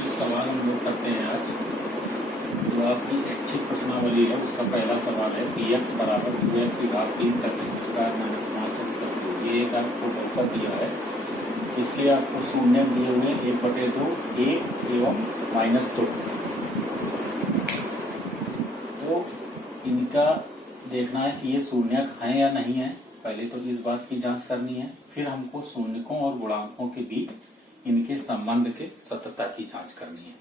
एक सवाल हम लोग करते हैं आज। जो आपकी ऐच्छिक प्रश्नावली है उसका पहला सवाल है पी एक्स बराबर 2x की घात 3 plus x square minus 5x plus 2। ये एक आपको बहुपद दिया है, इसके आपको शून्य दिए हुए 1/2 a एवं -2। तो इनका देखना है कि ये शून्यक है या नहीं है। पहले तो इस बात की जांच करनी है, फिर हमको शून्यकों और गुणांकों के बीच इनके संबंध के सत्यता की जांच करनी है।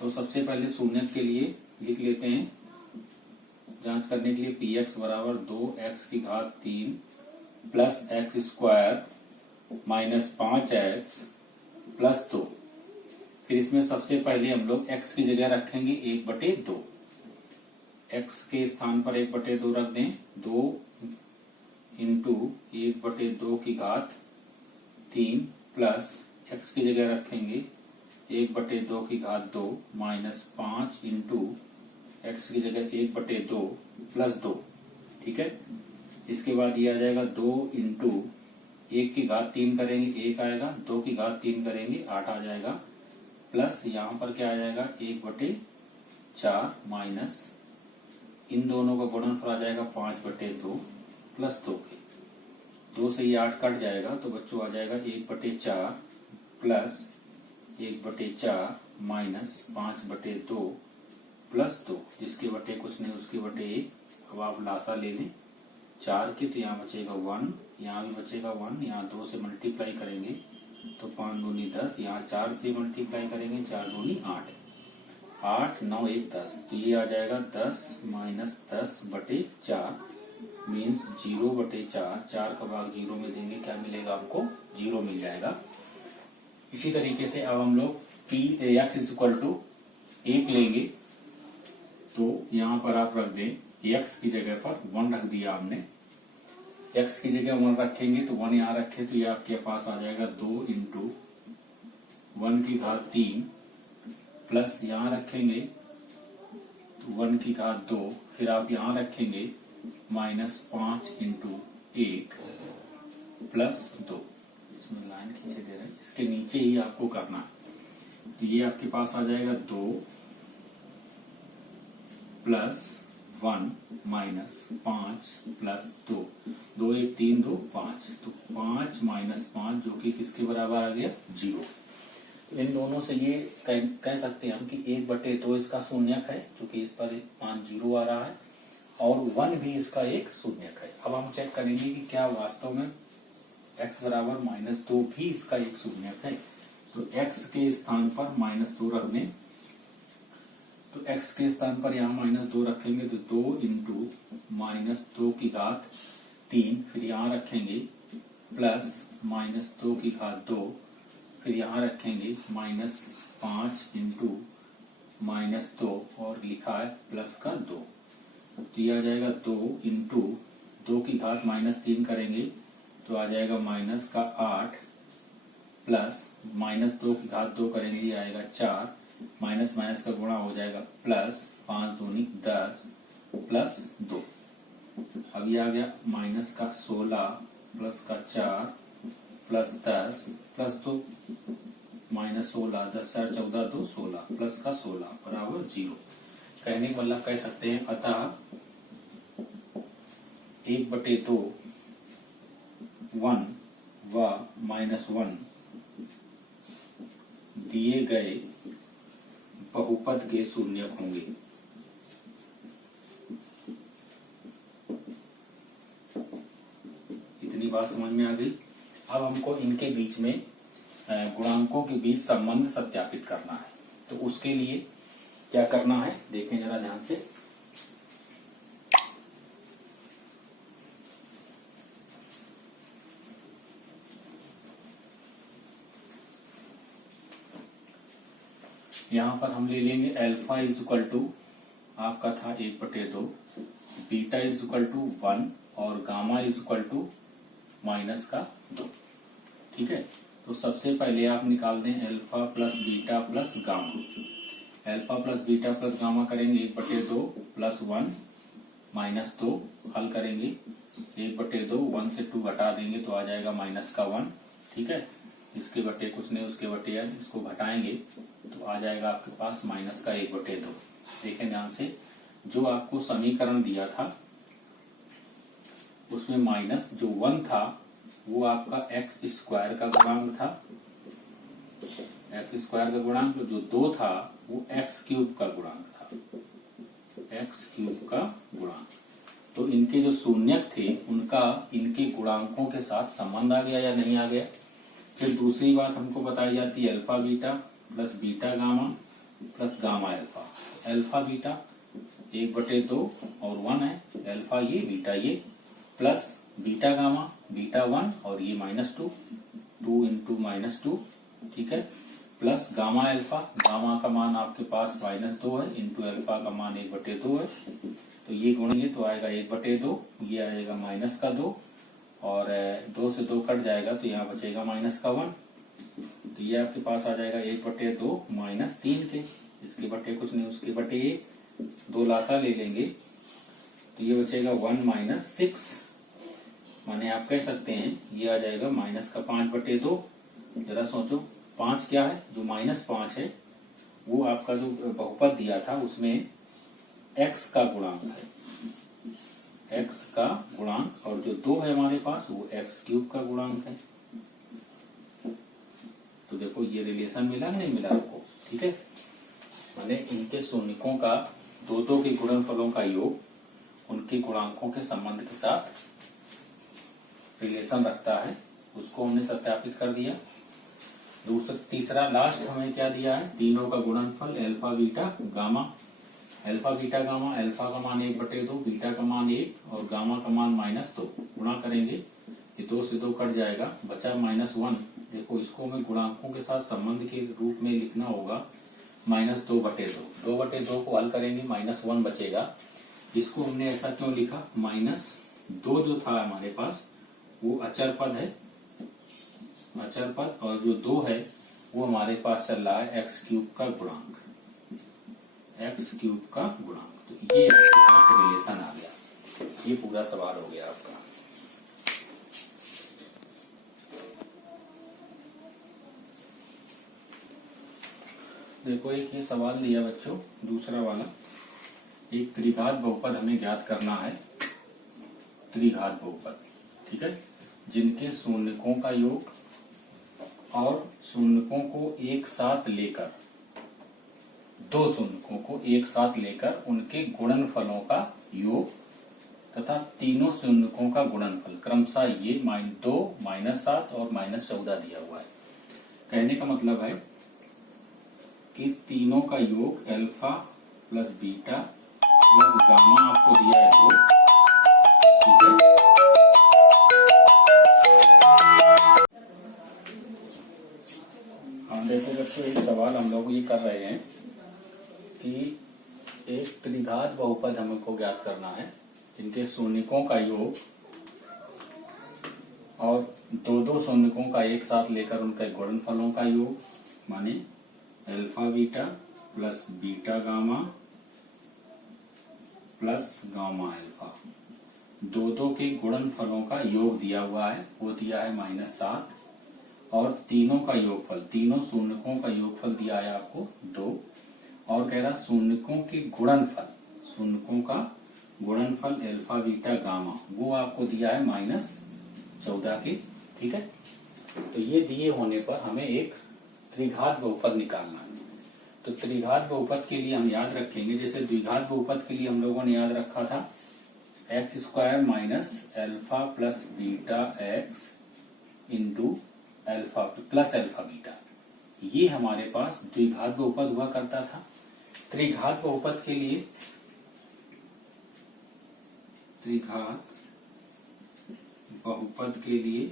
तो सबसे पहले शून्यक के लिए लिख लेते हैं, जांच करने के लिए पी एक्स बराबर 2x की घात 3 plus x square minus 5x plus 2। फिर इसमें सबसे पहले हम लोग x की जगह रखेंगे 1/2। x के स्थान पर 1/2 रख दें। 2 इंटू 1/2 की घात 3 प्लस x की जगह रखेंगे 1/2 की घात 2 माइनस 5 इंटू एक्स की जगह 1/2 प्लस 2। ठीक है, इसके बाद ये आ जाएगा 2 इंटू 1 की घात 3 करेंगे 1 आएगा, 2 की घात 3 करेंगे 8 आ जाएगा, प्लस यहाँ पर क्या आ जाएगा 1/4 माइनस इन दोनों का गुणनफल आ जाएगा 5/2 प्लस 2 के 2 से ये 8 कट जाएगा तो बच्चों आ जाएगा 1/4 प्लस 1/4 माइनस 5/2 प्लस 2, जिसके बटे कुछ नहीं उसके बटे 1। अब आप लासा ले लें 4 के, तो यहाँ बचेगा 1, यहाँ भी बचेगा 1, यहाँ 2 से मल्टीप्लाई करेंगे तो 5 दूनी 10, यहाँ 4 से मल्टीप्लाई करेंगे 4 दूनी 8, 8 9 1 10, तो ये आ जाएगा 10 माइनस 10/4 मीन्स 0/4। 4 का भाग 0 में देंगे, क्या मिलेगा आपको 0 मिल जाएगा। इसी तरीके से अब हम लोग P X is equal to 1 लेंगे, तो यहाँ पर आप रख दें x की जगह पर 1 रख दिया हमने। x की जगह 1 रखेंगे तो 1 यहाँ रखे तो ये आपके पास आ जाएगा 2 इंटू 1 की घात 3 प्लस यहाँ रखेंगे तो 1 की घात 2, फिर आप यहाँ रखेंगे माइनस 5 इंटू 1 प्लस 2। इसमें लाइन खींचे दे रहे हैं, इसके नीचे ही आपको करना है। तो ये आपके पास आ जाएगा 2 प्लस 1 माइनस 5 प्लस 2, 2 1 3 2 5, तो 5 माइनस 5 जो कि किसके बराबर आ गया 0। तो इन दोनों से ये कह सकते हैं हम कि 1/2 इसका शून्यक है, चूंकि इस पर 5 0 आ रहा है, और 1 भी इसका एक शून्यक है। अब हम चेक करेंगे कि क्या वास्तव में x बराबर -2 भी इसका एक शून्यक है। तो x के स्थान पर -2 रख दें, तो x के स्थान पर यहाँ -2 रखेंगे तो 2 इंटू -2 की घात 3, फिर यहाँ रखेंगे प्लस -2 की घात 2, फिर यहाँ रखेंगे -5 इंटू -2 और लिखा है प्लस का 2, तो ये आ जाएगा 2 इंटू 2 की घात -3 करेंगे तो आ जाएगा माइनस का 8 प्लस -2 की घात 2 करेंगे आएगा 4, माइनस माइनस का गुणा हो जाएगा प्लस 5 दूनी 10 प्लस 2। अब ये आ गया माइनस का 16 प्लस का 4 प्लस 10 प्लस 2 माइनस 16, 10 4 14 2 16 प्लस का 16 बराबर 0। कहने का मतलब कह सकते हैं अतः 1/2 1 व -1 दिए गए बहुपद के शून्यक होंगे। इतनी बात समझ में आ गई। अब हमको इनके बीच में गुणांकों के बीच संबंध सत्यापित करना है, तो उसके लिए क्या करना है देखें जरा ध्यान से। यहाँ पर हम ले लेंगे अल्फा इज इक्वल टू आपका था 1/2, बीटा इज इक्वल टू 1 और गामा इज इक्वल टू -2। ठीक है, तो सबसे पहले आप निकाल दें alpha plus beta plus gamma. Alpha plus beta plus gamma करेंगे 1/2 प्लस 1 -2, हल करेंगे 1/2, 1 से 2 घटा देंगे तो आ जाएगा -1। ठीक है, इसके बटे कुछ नहीं, उसके बटे या इसको घटाएंगे तो आ जाएगा आपके पास माइनस का 1/2। देखें ध्यान से, जो आपको समीकरण दिया था उसमें माइनस जो 1 था वो आपका एक्स स्क्वायर का गुणांक था, एक्स स्क्वायर का गुणांक। जो 2 था वो एक्स क्यूब का गुणांक था, एक्स क्यूब का गुणांक। तो इनके जो शून्यक थे उनका इनके गुणांकों के साथ संबंध आ गया या नहीं आ गया। फिर दूसरी बात हमको बताई जाती है alpha beta plus beta gamma plus gamma alpha. Alpha beta 1/2 और 1 है, अल्फा ये बीटा ये, प्लस बीटा गामा बीटा 1 और ये -2, 2 इंटू -2, ठीक है, प्लस गामा अल्फा, गामा का मान आपके पास -2 है, इंटू अल्फा का मान 1/2 है। तो ये गुणेंगे तो आएगा 1/2, ये आएगा -2 और 2 से 2 कट जाएगा तो यहाँ बचेगा -1। तो ये आपके पास आ जाएगा 1/2 -3 के, इसके बटे कुछ नहीं, उसके बटे 2 लासा ले लेंगे तो ये बचेगा 1 - 6, माने आप कह सकते हैं ये आ जाएगा -5/2। जरा सोचो 5 क्या है, जो -5 है वो आपका जो बहुपद दिया था उसमें x का गुणांक है, x का गुणांक, और जो 2 है हमारे पास वो x क्यूब का गुणांक है। तो देखो ये रिलेशन मिला नहीं मिला आपको, ठीक है। माने इनके शून्यकों का दो के गुणनफलों का योग उनके गुणांकों के संबंध के साथ रिलेशन रखता है, उसको हमने सत्यापित कर दिया। तीसरा लास्ट हमें क्या दिया है, तीनों का गुणनफल alpha beta gamma. Alpha beta gamma, alpha का मान 1/2, बीटा का मान 1 और गामा का मान -2, गुणा करेंगे ये 2 से 2 कट जाएगा, बचा -1। देखो इसको हमें गुणांकों के साथ संबंध के रूप में लिखना होगा -2/2। 2/2 को हल करेंगे -1 बचेगा। इसको हमने ऐसा क्यों लिखा, -2 जो था हमारे पास वो अचर पद है, अचर पद, और जो 2 है वो हमारे पास चल रहा है एक्स क्यूब का गुणांक, एक्स क्यूब का गुणांक। तो ये आपके पास रिलेशन आ गया, ये पूरा सवाल हो गया आपका। देखो एक ये सवाल दिया बच्चों, दूसरा वाला, एक त्रिघात बहुपद हमें ज्ञात करना है, त्रिघात बहुपद, ठीक है, जिनके शून्यकों का योग और शून्यकों को एक साथ लेकर, 2 शून्यकों को एक साथ लेकर उनके गुणनफलों का योग तथा तीनों शून्यकों का गुणनफल, क्रमशः ये -2, -7 और -14 दिया हुआ है। कहने का मतलब है कि तीनों का योग alpha plus beta plus gamma आपको दिया है 2, ठीक है। हम देखो बच्चों एक सवाल हम लोग ये कर रहे हैं कि एक त्रिघात बहुपद हमको ज्ञात करना है जिनके शून्यकों का योग और 2 शून्यकों का एक साथ लेकर उनके गुणनफलों का योग, माने alpha beta plus beta gamma plus gamma alpha, 2 के गुणनफलों का योग दिया हुआ है, वो दिया है -7, और तीनों का योगफल, तीनों शून्यकों का योगफल दिया है आपको 2, और कह रहा शून्यकों के गुणनफल, शून्यकों का गुणनफल अल्फा बीटा गामा वो आपको दिया है -14 के, ठीक है। तो ये दिए होने पर हमें एक त्रिघात बहुपद निकालना है। तो त्रिघात बहुपद के लिए हम याद रखेंगे, जैसे द्विघात बहुपद के लिए हम लोगों ने याद रखा था x² minus alpha plus beta x into alpha plus alpha beta, ये हमारे पास द्विघात बहुपद हुआ करता था। त्रिघात बहुपद के लिए, त्रिघात बहुपद के लिए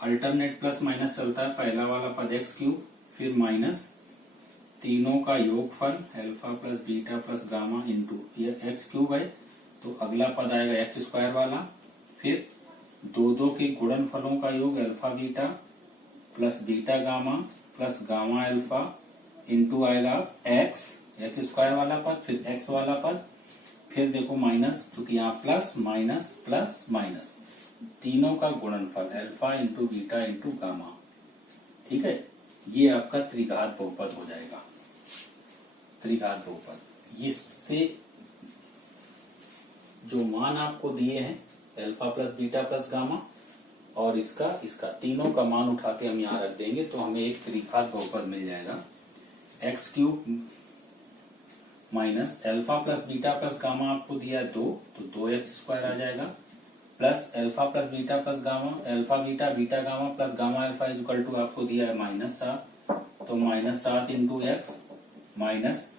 अल्टरनेट प्लस माइनस चलता है, पहला वाला पद एक्स क्यूब, फिर माइनस तीनों का योगफल alpha plus beta plus gamma into, ये एक्स क्यूब है तो अगला पद आएगा x² वाला, फिर 2 के गुणनफलों का योग alpha beta plus beta gamma plus gamma alpha into आएगा x² वाला पद, फिर x वाला पद, फिर देखो माइनस, चूंकि यहाँ प्लस माइनस प्लस माइनस, तीनों का गुणनफल alpha into beta into gamma, ठीक है, ये आपका त्रिघात बहुपद हो जाएगा। त्रिघात बहुपद, इससे जो मान आपको दिए हैं alpha plus beta plus gamma और इसका तीनों का मान उठा के हम यहाँ रख देंगे तो हमें एक त्रिघात बहुपद मिल जाएगा। X cube minus alpha plus beta plus gamma आपको दिया है 2, तो 2x² आ जाएगा, plus alpha plus beta plus gamma, alpha beta beta gamma plus gamma alpha is equal to आपको दिया है -7, तो -7 into X minus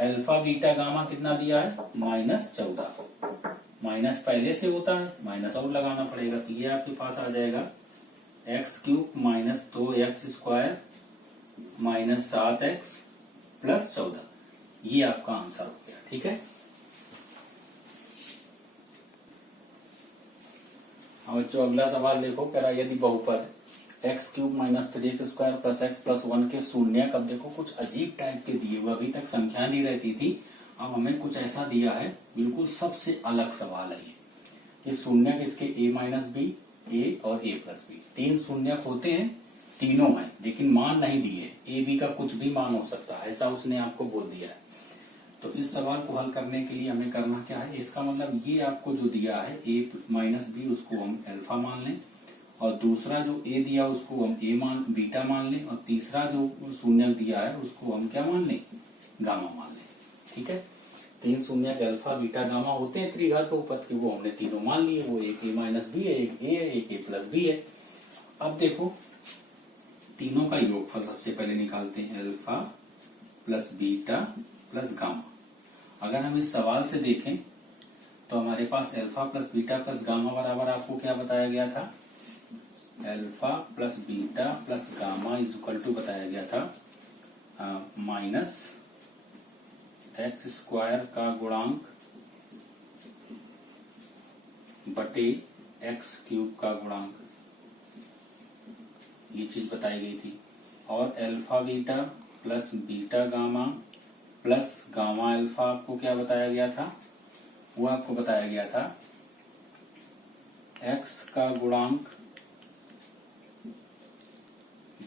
alpha beta gamma कितना दिया है -14, माइनस पहले से होता है माइनस और लगाना पड़ेगा, तो ये आपके पास आ जाएगा X cube minus 2x² minus 7x plus 14, ये आपका आंसर हो गया। ठीक है, अब बच्चों अगला सवाल देखो, कह रहा यदि बहुपद x cube minus 3x² plus x plus 1 के शून्य, अब देखो कुछ अजीब टाइप के दिए हुए, अभी तक संख्या नहीं रहती थी, अब हमें कुछ ऐसा दिया है, बिल्कुल सबसे अलग सवाल है ये शून्य किसके a माइनस बी, ए और a प्लस बी, 3 शून्य होते हैं, तीनों हैं लेकिन मान नहीं दिए, ए बी का कुछ भी मान हो सकता है, ऐसा उसने आपको बोल दिया है। तो इस सवाल को हल करने के लिए हमें करना क्या है, इसका मतलब ये आपको जो दिया है a माइनस बी उसको हम अल्फा मान लें, और दूसरा जो a दिया उसको हम बीटा मान लें, और तीसरा जो शून्य दिया है उसको हम क्या मान लें, गामा मान लें। ठीक है, 3 शून्य अल्फा बीटा गामा होते हैं त्रिघात बहुपद के, वो हमने तीनों मान लिए, वो एक a माइनस बी है, एक a है, एक a प्लस बी है। अब देखो तीनों का योगफल सबसे पहले निकालते हैं, alpha plus beta plus gamma. अगर हम इस सवाल से देखें तो हमारे पास alpha plus beta plus gamma बराबर आपको क्या बताया गया था, alpha plus beta plus gamma is equal to बताया गया था माइनस x² का गुणांक बटे x³ का गुणांक, ये चीज बताई गई थी। और alpha beta plus beta gamma plus gamma alpha आपको क्या बताया गया था, वो आपको बताया गया था x का गुणांक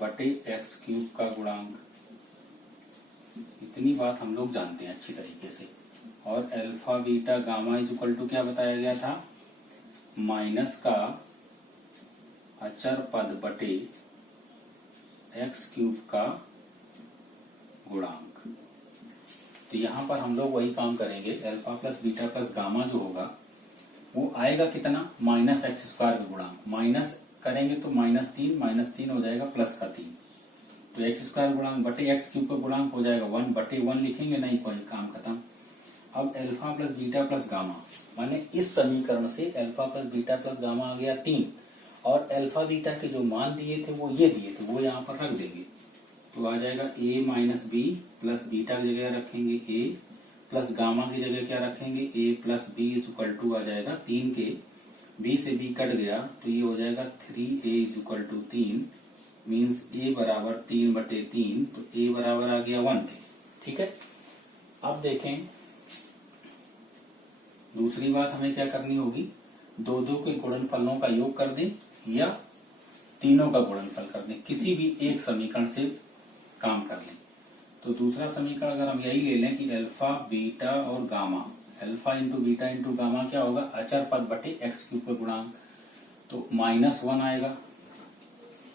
बटे x³ का गुणांक, इतनी बात हम लोग जानते हैं अच्छी तरीके से। और alpha beta gamma is equal to क्या बताया गया था, माइनस का अचर पद बटे x³ का गुणांक। तो यहां पर हम लोग वही काम करेंगे, alpha plus beta plus gamma जो होगा वो आएगा कितना, -x² का गुणांक, माइनस करेंगे तो -3 हो जाएगा प्लस का 3, तो x² गुणांक बटे x³ का गुणांक हो जाएगा 1 बटे 1 लिखेंगे, नहीं कोई काम खत्म। अब alpha plus beta plus gamma, माने इस समीकरण से alpha plus beta plus gamma आ गया 3, और अल्फा बीटा के जो मान दिए थे वो ये दिए थे, वो यहाँ पर रख देंगे, तो आ जाएगा a minus B plus beta की जगह रखेंगे a प्लस गामा की जगह क्या रखेंगे, a plus B is equal to आ जाएगा 3 के, b से b कट गया तो ये हो जाएगा 3a is equal to 3, means a बराबर 3 बटे 3, तो a बराबर आ गया 1 के। ठीक है, अब देखें दूसरी बात हमें क्या करनी होगी, दो के गुणनफलों का योग कर दें या तीनों का गुणनफल कर दें, किसी भी एक समीकरण से काम कर लें। तो दूसरा समीकरण अगर हम यही ले लें कि अल्फा बीटा और gamma, alpha into beta into gamma क्या होगा, अचर पद बटे x³ का गुणांक, तो -1 आएगा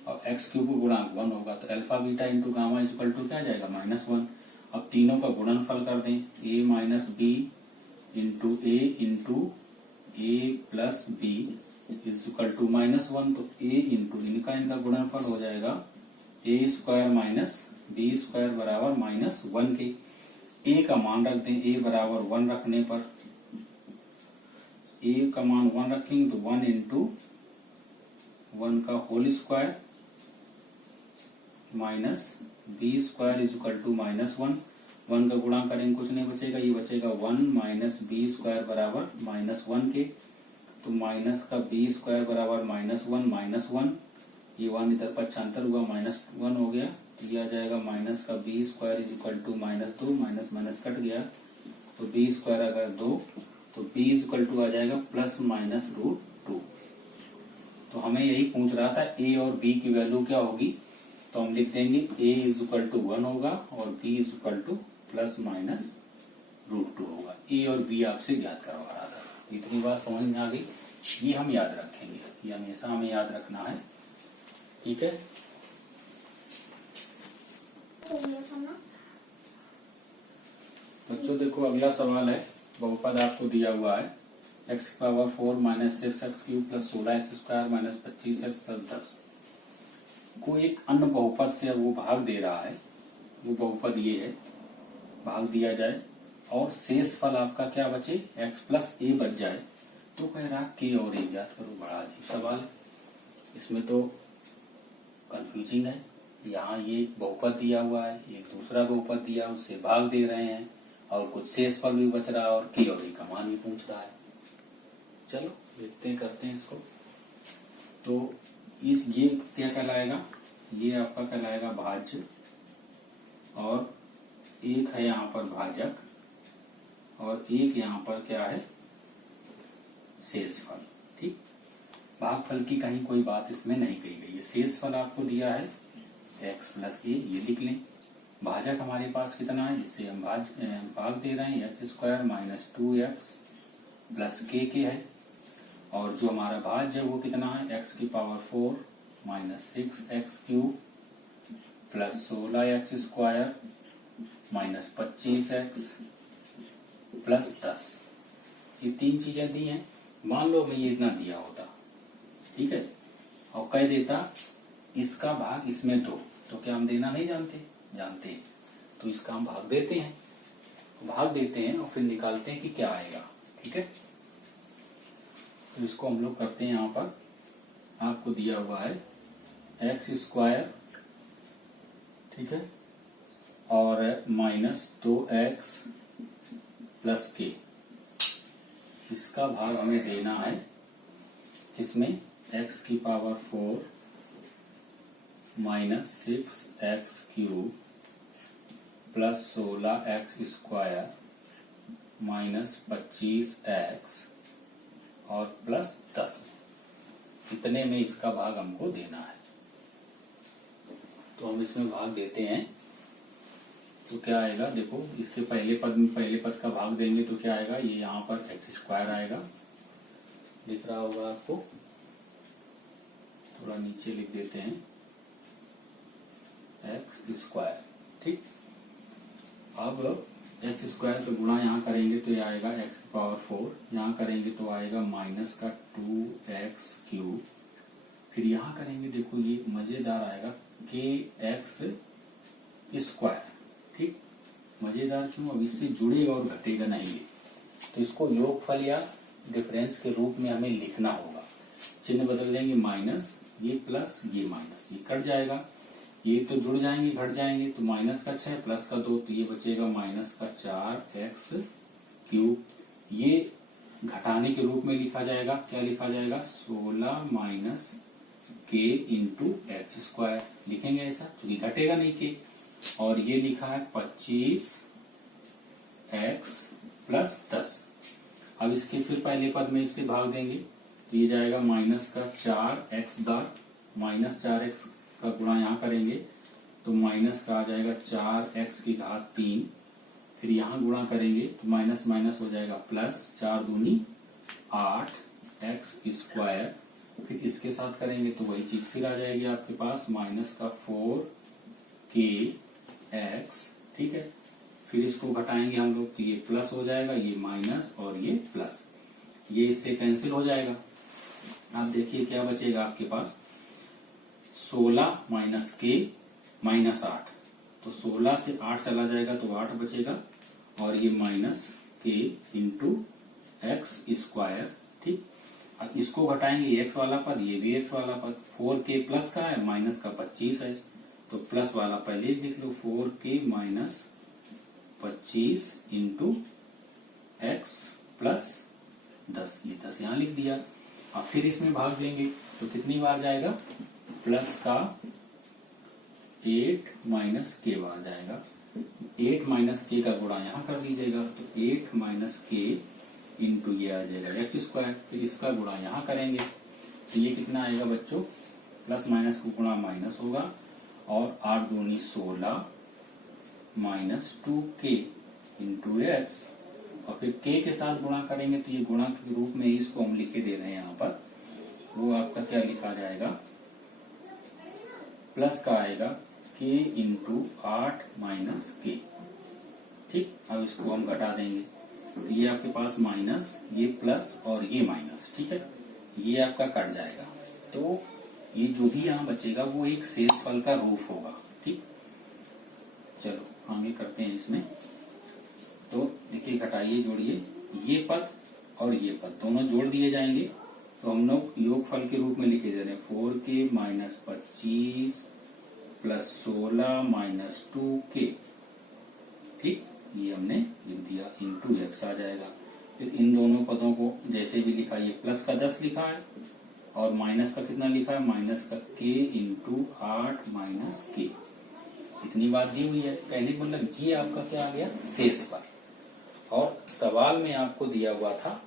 और x³ का गुणांक 1 होगा, तो alpha beta into gamma is equal to क्या आ जाएगा, -1। अब तीनों का गुणनफल कर दें, a minus B into A plus B is equal to -1, तो a इंटू इनका गुणनफल हो जाएगा a² माइनस b² बराबर -1 के। a का मान रख दें, a बराबर 1 रखने पर a का मान 1 रखेंगे तो 1 इंटू 1 का whole square minus b² is equal to -1, 1 का गुणा करेंगे कुछ नहीं बचेगा, ये बचेगा 1 माइनस b² बराबर -1 के, तो माइनस का b² बराबर -1, ये 1 इधर पक्षांतर हुआ -1 हो गया, ये आ जाएगा माइनस का b² is equal to -2, minus cut गया, तो b² अगर 2 तो b इज इक्वल टू आ जाएगा +-√2। तो हमें यही पूछ रहा था ए और बी की वैल्यू क्या होगी, तो हम लिख देंगे a इज इक्वल टू 1 होगा और b is equal two plus minus √2 होगा। ए और बी आपसे ज्ञात करवा रहा था। इतनी बात समझ में आ गई, ये हम याद रखेंगे, ये हमेशा हमें याद रखना है, ठीक है। बच्चों देखो अगला सवाल है, बहुपद आपको दिया हुआ है x की power 4 minus 6x³ plus 16x² minus 25x plus 10 को एक अन्य बहुपद से वो भाग दे रहा है। वो बहुपद ये है, भाग दिया जाए और शेष फल आपका क्या बचे, x प्लस a बच जाए, तो कह रहा k और a ज्ञात करो। बड़ा अजीब सवाल है, इसमें तो कंफ्यूजिंग है। यहाँ ये एक बहुपद दिया हुआ है, एक दूसरा बहुपद दिया, उससे भाग दे रहे हैं और कुछ शेष फल भी बच रहा है और k और a का मान भी पूछ रहा है। चलो देखते हैं, करते हैं इसको। तो ये क्या कहलाएगा, ये आपका कहलाएगा भाज्य और एक है यहाँ पर भाजक और एक यहाँ पर क्या है, शेष फल। ठीक, भागफल की कहीं कोई बात इसमें नहीं कही गई है। शेष फल आपको दिया है x प्लस a, ये लिख लें। भाजक हमारे पास कितना है, जिससे हम भाग दे रहे हैं x² minus 2x plus k है। और जो हमारा भाज्य है वो कितना है, x की power 4 minus 6x³ plus 16x² minus 25x plus 10। ये तीन चीजें दी हैं। मान लो मैं ये इतना दिया होता, ठीक है, और कह देता इसका भाग इसमें दो, तो क्या हम देना नहीं जानते, जानते हैं, तो इसका हम भाग देते हैं, भाग देते हैं और फिर निकालते हैं कि क्या आएगा। ठीक है, तो इसको हम लोग करते हैं। यहाँ पर आपको दिया हुआ है x², ठीक है, और माइनस 2x प्लस k, इसका भाग हमें देना है किसमें, x की power 4 minus 6x³ plus 16x² minus 25x और प्लस 10। इतने में इसका भाग हमको देना है, तो हम इसमें भाग देते हैं। तो क्या आएगा, देखो इसके पहले पद में पहले पद का भाग देंगे तो क्या आएगा, ये यहाँ पर x² आएगा, दिख रहा होगा आपको, थोड़ा नीचे लिख देते हैं x²। ठीक, अब x² पे गुणा यहाँ करेंगे तो ये आएगा x की पावर 4, यहाँ करेंगे तो आएगा माइनस का 2x³, फिर यहाँ करेंगे, देखो ये मजेदार आएगा kx²। ठीक, मजेदार क्यों, अब इससे जुड़ेगा और घटेगा नहीं है, तो इसको योगफल या डिफरेंस के रूप में हमें लिखना होगा। चिन्ह बदल देंगे, माइनस ये प्लस ये माइनस, ये कट जाएगा, ये तो जुड़ जाएंगे घट जाएंगे, तो माइनस का 6 प्लस का 2, तो ये बचेगा माइनस का 4x³। ये घटाने के रूप में लिखा जाएगा, क्या लिखा जाएगा, 16 माइनस k इंटू x² लिखेंगे ऐसा, क्योंकि घटेगा नहीं k। और ये लिखा है 25x प्लस 10। अब इसके फिर पहले पद में इससे भाग देंगे तो ये जाएगा माइनस का 4x², माइनस 4x का गुणा यहाँ करेंगे तो माइनस का आ जाएगा 4x⁻3, फिर यहाँ गुणा करेंगे तो माइनस माइनस हो जाएगा प्लस, 4 दूनी 8x², फिर इसके साथ करेंगे तो वही चीज फिर आ जाएगी आपके पास, माइनस का 4kx। ठीक है, फिर इसको घटाएंगे हम लोग तो ये प्लस हो जाएगा, ये माइनस और ये प्लस, ये इससे कैंसिल हो जाएगा। आप देखिए क्या बचेगा आपके पास, 16 माइनस k माइनस 8, तो 16 से 8 चला जाएगा तो 8 बचेगा, और ये माइनस k इंटू x²। ठीक, अब इसको घटाएंगे x वाला पद, ये भी x वाला पद, 4k प्लस का है माइनस का 25 है, तो प्लस वाला पहले ही लिख लो, 4k minus 25 into x plus 10, ये 10 यहाँ लिख दिया। अब फिर इसमें भाग देंगे तो कितनी बार जाएगा, प्लस का 8 माइनस k बार जाएगा, 8 माइनस k का गुणा यहाँ कर दीजिएगा, तो 8 माइनस k इंटू ये आ जाएगा x², फिर इसका गुणा यहाँ करेंगे तो ये कितना आएगा बच्चों, प्लस माइनस को गुणा माइनस होगा और 8 दूनी 16 माइनस 2k इंटू एक्स, और फिर k के साथ गुणा करेंगे तो ये गुणा के रूप में इसको हम लिखे दे रहे हैं यहाँ पर। वो आपका क्या लिखा जाएगा, प्लस का आएगा k इंटू 8 माइनस k। ठीक, अब इसको हम घटा देंगे तो ये आपके पास माइनस, ये प्लस और ये माइनस। ठीक है, ये आपका कट जाएगा तो ये जो भी यहाँ बचेगा वो एक शेषफल का रूप होगा। ठीक, चलो आगे करते हैं इसमें। तो देखिए घटाइए, जोड़िए, ये पद और ये पद दोनों जोड़ दिए जाएंगे तो हम लोग योगफल के रूप में लिखे दे रहे हैं 4k minus 25 plus 16 minus 2k। ठीक, ये हमने लिख दिया, इंटू एक्स आ जाएगा। फिर इन दोनों पदों को जैसे भी लिखा, ये प्लस का 10 लिखा है और माइनस का कितना लिखा है, माइनस का k इंटू 8 माइनस k। इतनी बात दी हुई है पहले, मतलब ये आपका क्या आ गया, शेषफल। और सवाल में आपको दिया हुआ था,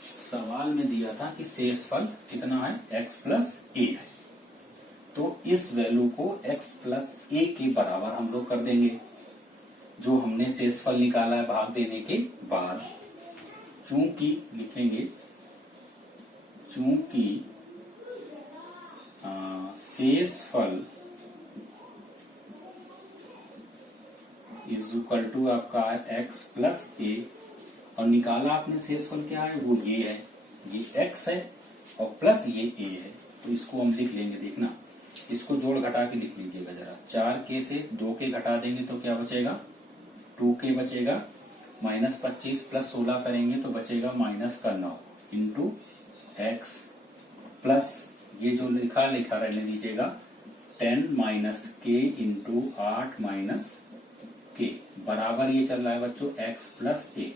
सवाल में दिया था कि शेषफल कितना है, x प्लस ए है। तो इस वैल्यू को x प्लस ए के बराबर हम लोग कर देंगे, जो हमने शेषफल निकाला है भाग देने के बाद। चूंकि लिखेंगे, चूंकि शेषफल इज इक्वल टू आपका है x प्लस ए, और निकाला आपने शेषफल क्या है, वो ये है, ये x है और प्लस ये a है। तो इसको हम लिख लेंगे, देखना इसको जोड़ घटा के लिख लीजिएगा जरा। 4k से 2k घटा देंगे तो क्या बचेगा, 2k बचेगा, माइनस 25 प्लस 16 करेंगे तो बचेगा माइनस का 9 इंटू एक्स, प्लस ये जो लिखा रहने दीजिएगा 10 minus k into 8 minus k, बराबर ये चल रहा है बच्चों x प्लस ए।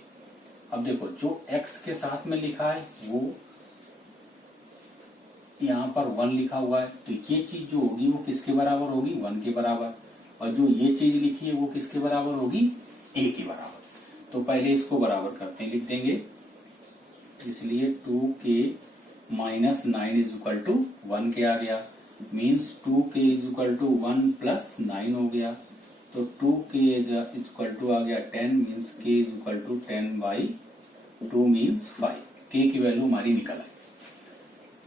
अब देखो जो x के साथ में लिखा है वो यहाँ पर 1 लिखा हुआ है, तो ये चीज जो होगी वो किसके बराबर होगी, 1 के बराबर, और जो ये चीज लिखी है वो किसके बराबर होगी, a के बराबर। तो पहले इसको बराबर करते हैं, लिख देंगे, इसलिए 2k minus 9 is equal to 1 के आ गया, means 2k is equal to 1 plus 9 हो गया। तो 2k इज इक्वल टू आ गया 10, means k is equal to 10/2 means 5। k की वैल्यू हमारी निकल आई।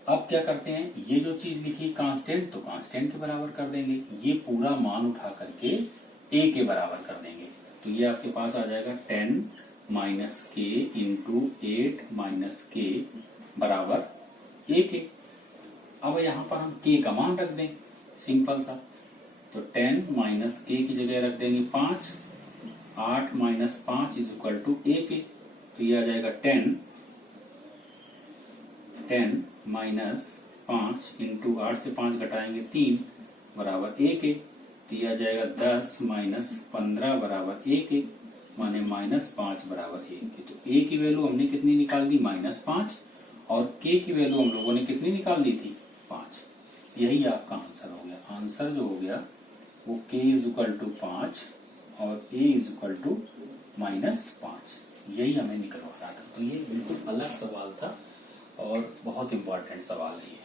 अब क्या करते हैं, ये जो चीज लिखी कांस्टेंट, तो कांस्टेंट के बराबर कर देंगे, ये पूरा मान उठा करके a के बराबर कर देंगे। तो ये आपके पास आ जाएगा 10 minus k into 8 minus k बराबर a के। अब यहाँ पर हम k का मान रख दें, सिंपल सा, तो 10 माइनस k की जगह रख देंगे 5, 8 माइनस 5 इज इक्वल टू a के। तो ये आ जाएगा 10 माइनस 5 इंटू 8 से 5 घटाएंगे 3 बराबर a के। तो ये आ जाएगा 10 माइनस 15 बराबर a के, माने माइनस 5 बराबर a के। तो a की वैल्यू हमने कितनी निकाल दी, -5, और k की वैल्यू हम लोगों ने कितनी निकाल दी थी, 5। यही आपका आंसर हो गया। आंसर जो हो गया वो k इज इक्वल टू 5 और a इज इक्वल टू -5, यही हमें निकलवा रहा था। तो ये बिल्कुल अलग सवाल था और बहुत इंपॉर्टेंट सवाल है ये।